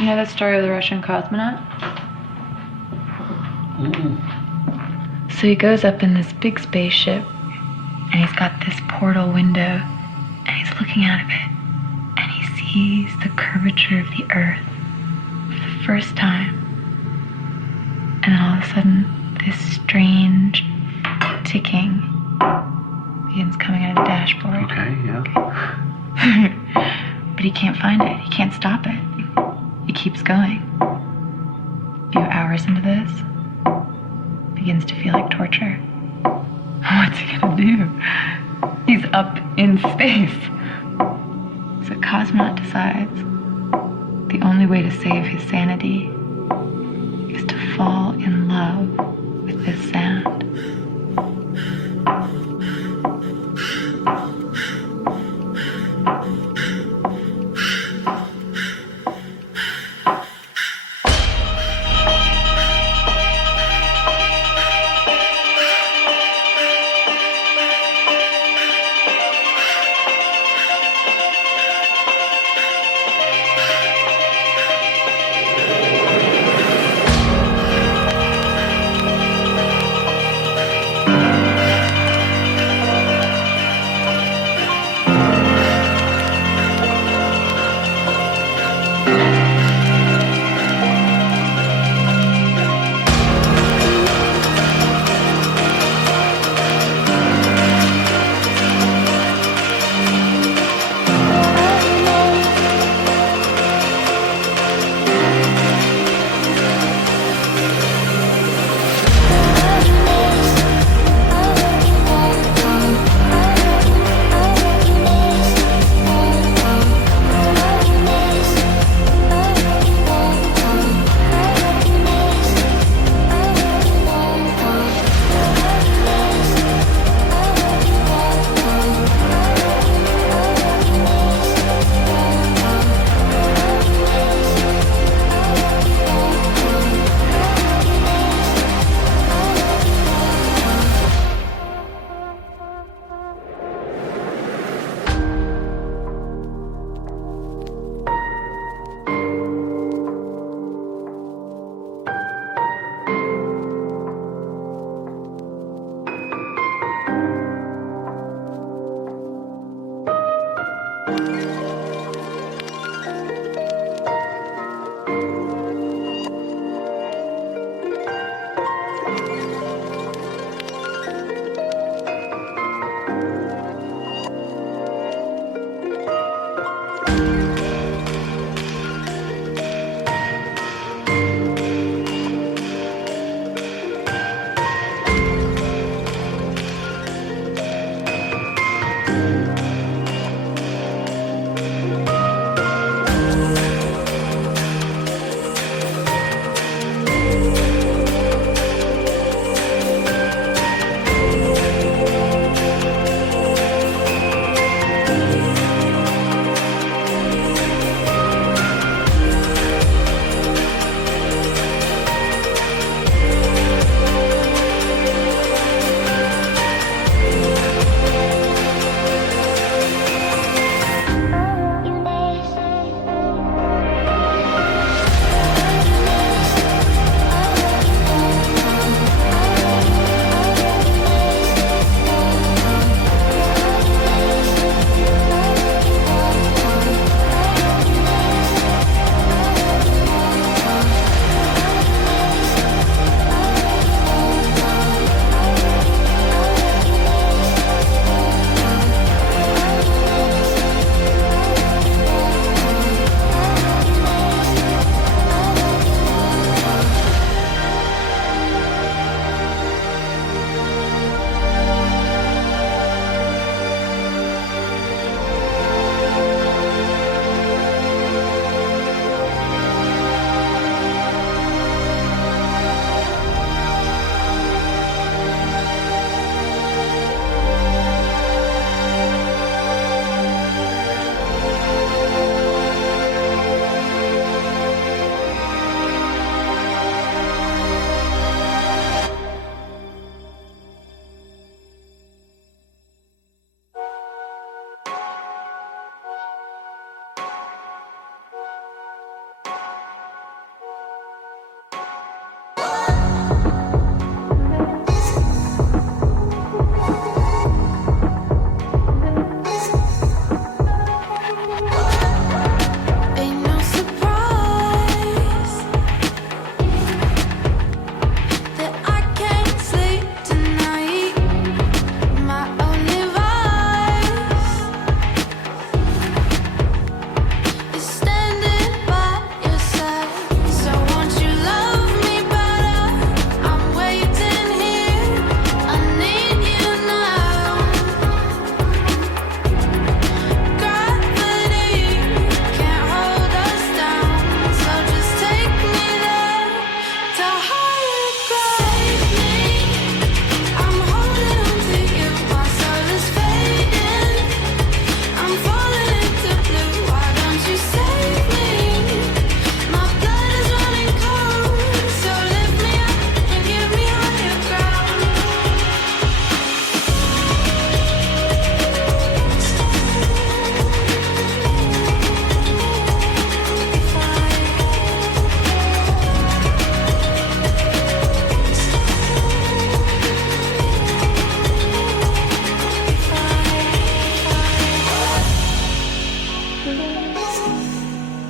You know the story of the Russian cosmonaut? So he goes up in this big spaceship, and he's got this portal window, and he's looking out of it, and he sees the curvature of the Earth for the first time. And then all of a sudden, this strange ticking begins coming out of the dashboard. Okay, yeah. But he can't find it. He can't stop it. He keeps going. A few hours into this, begins to feel like torture. What's he gonna do? He's up in space. So Cosmonaut decides the only way to save his sanity is to fall in love with this sound.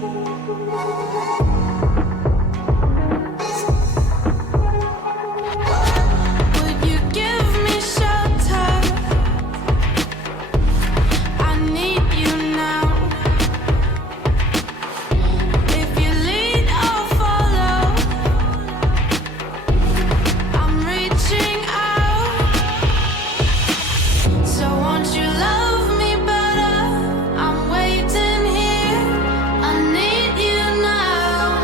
Would you give me shelter? I need you now. If you lead, I'll follow. I'm reaching out. So won't you love me better? I'm waiting here. I need you now.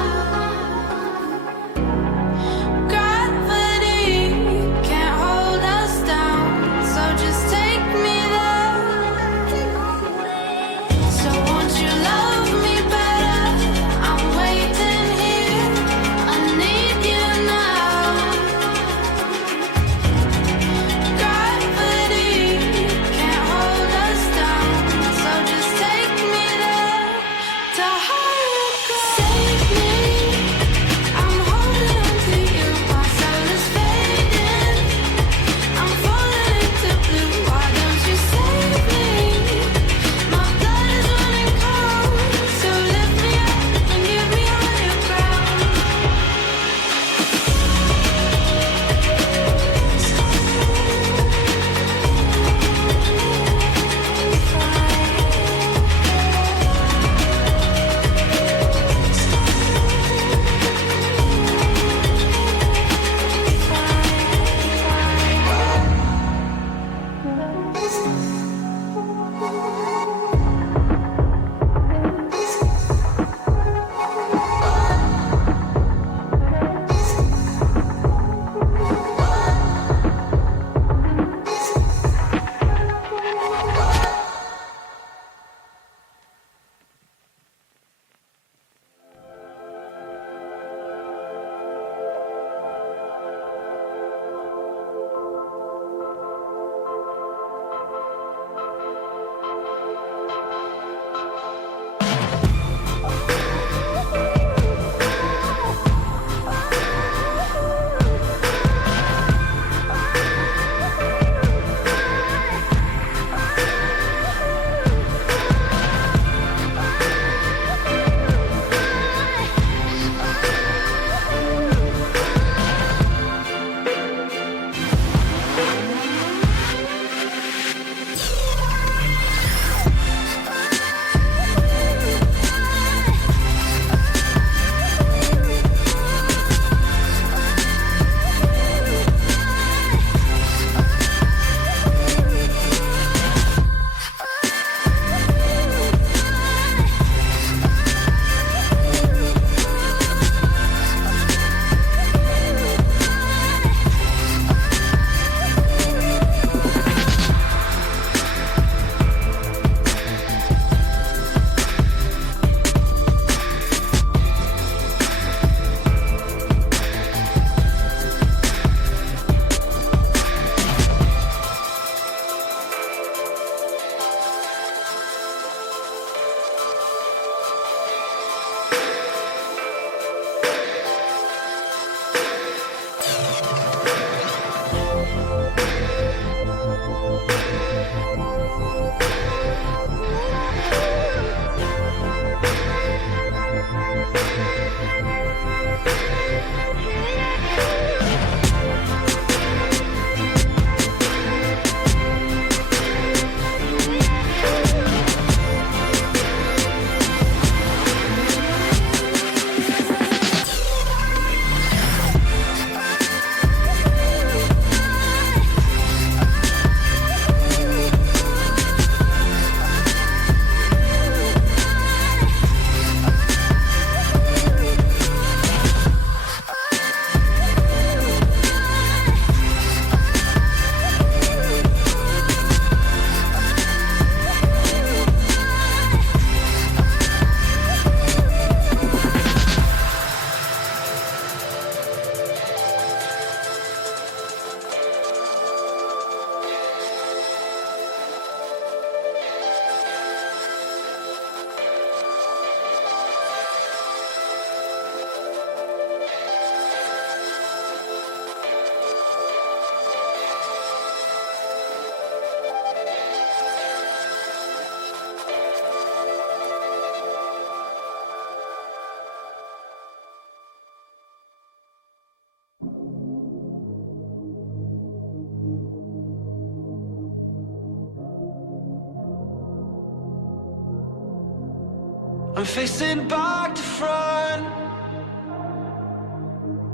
I'm facing back to front,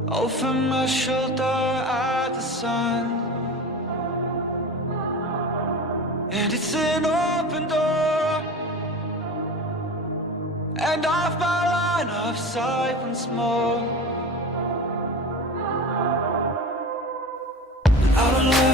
over my shoulder at the sun. And it's an open door, and off my line of sight once more. I don't know